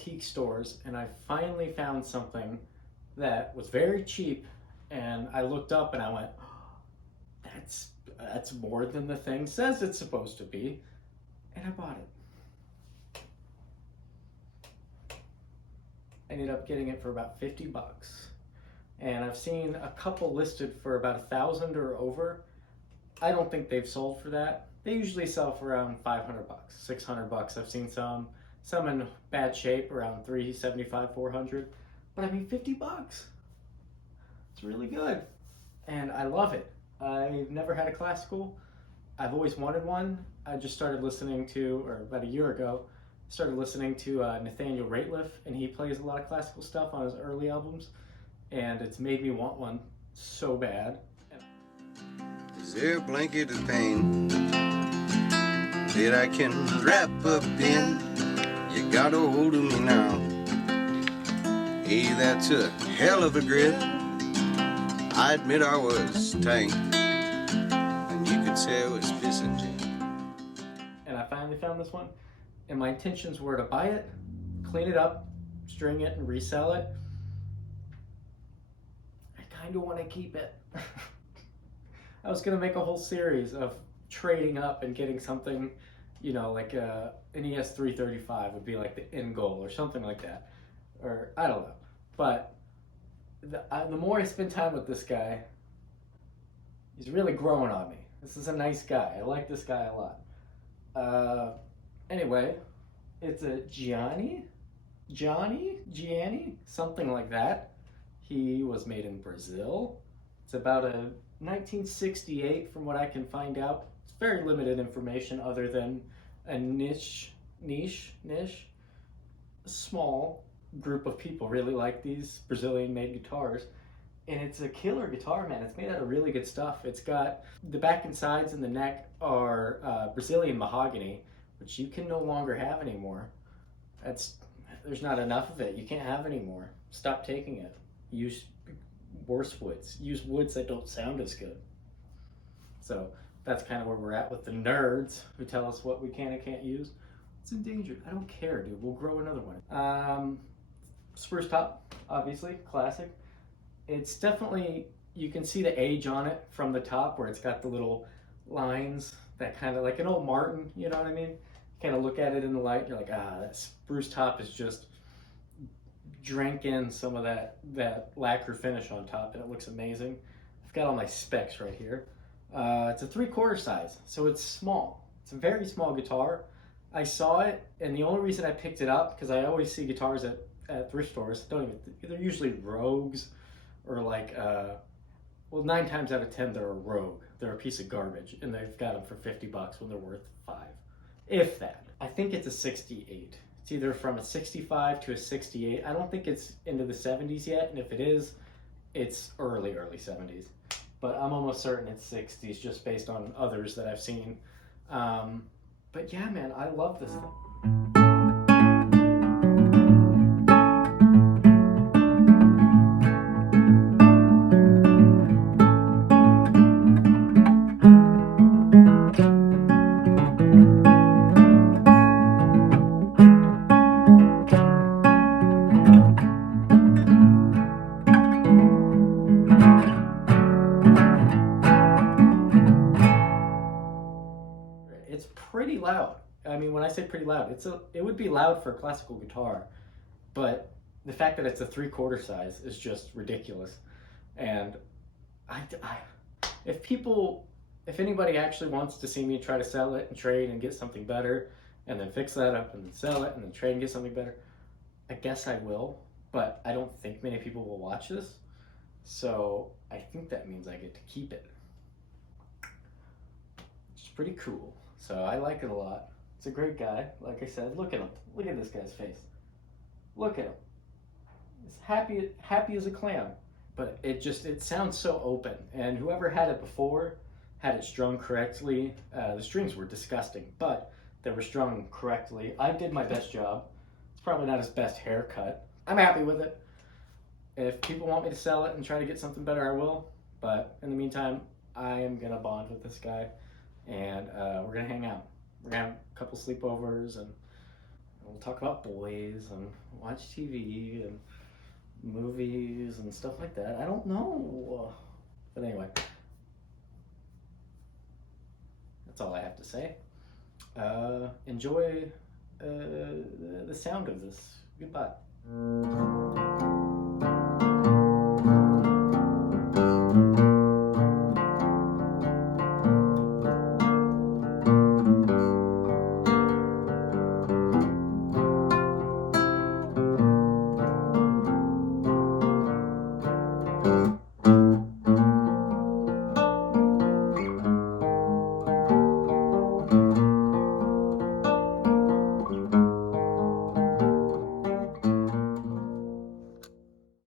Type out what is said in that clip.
antique stores, and I finally found something that was very cheap. And I looked up and I went, that's more than the thing says it's supposed to be, and I bought it. I ended up getting it for about 50 bucks. And I've seen a couple listed for about 1,000 or over. I don't think they've sold for that. They usually sell for around 500 bucks, 600 bucks. I've seen some in bad shape around 375, 400. But I mean, 50 bucks. It's really good. And I love it. I've never had a classical. I've always wanted one. I just started listening to, or about a year ago, started listening to Nathaniel Rateliff, and he plays a lot of classical stuff on his early albums, and it's made me want one so bad. Is there a blanket of pain that I can wrap up in? You got a hold of me now. Hey, that's a hell of a grip. I admit I was tight, and you could say it was pissing gin. And I finally found this one, and my intentions were to buy it, clean it up, string it, and resell it. I kind of want to keep it. I was going to make a whole series of trading up and getting something, you know, like an ES335 would be like the end goal or something like that. Or I don't know. But the more I spend time with this guy, he's really growing on me. This is a nice guy. I like this guy a lot. Anyway, it's a Gianni, something like that. He was made in Brazil. It's about a 1968 from what I can find out. It's very limited information other than a niche, a small group of people really like these Brazilian made guitars. And it's a killer guitar, man. It's made out of really good stuff. It's got the back and sides and the neck are Brazilian mahogany, which you can no longer have anymore. There's not enough of it. You can't have anymore. Stop taking it. Use worse woods. Use woods that don't sound as good. So that's kind of where we're at with the nerds who tell us what we can and can't use. It's endangered. I don't care, dude. We'll grow another one. Spruce top, obviously, classic. It's definitely, you can see the age on it from the top where it's got the little lines that kind of like an old Martin, you know what I mean? Kind of look at it in the light, you're like, that spruce top is just drank in some of that lacquer finish on top, and it looks amazing. I've got all my specs right here. It's a 3/4 size, so it's small. It's a very small guitar. I saw it, and the only reason I picked it up, because I always see guitars at thrift stores, they're usually Rogues, or like, 9 times out of 10 they're a Rogue. They're a piece of garbage, and they've got them for 50 bucks when they're worth 5. If that. I think it's a 68. It's either from a 65 to a 68. I don't think it's into the 70s yet, and if it is, it's early 70s. But I'm almost certain it's 60s just based on others that I've seen. But yeah, man, I love this thing. It's pretty loud. I mean, when I say pretty loud, it would be loud for a classical guitar, but the fact that it's a 3/4 size is just ridiculous. And if anybody actually wants to see me try to sell it and trade and get something better, and then fix that up and then sell it and then trade and get something better, I guess I will, but I don't think many people will watch this. So I think that means I get to keep it. It's pretty cool. So I like it a lot. It's a great guy. Like I said, look at him. Look at this guy's face. Look at him. He's happy as a clam. But it sounds so open. And whoever had it before had it strung correctly. The strings were disgusting, but they were strung correctly. I did my best job. It's probably not his best haircut. I'm happy with it. If people want me to sell it and try to get something better, I will. But in the meantime, I am going to bond with this guy. And we're going to hang out. We're going to have a couple sleepovers, and we'll talk about boys and watch TV and movies and stuff like that. I don't know. But anyway, that's all I have to say. Enjoy the sound of this. Goodbye.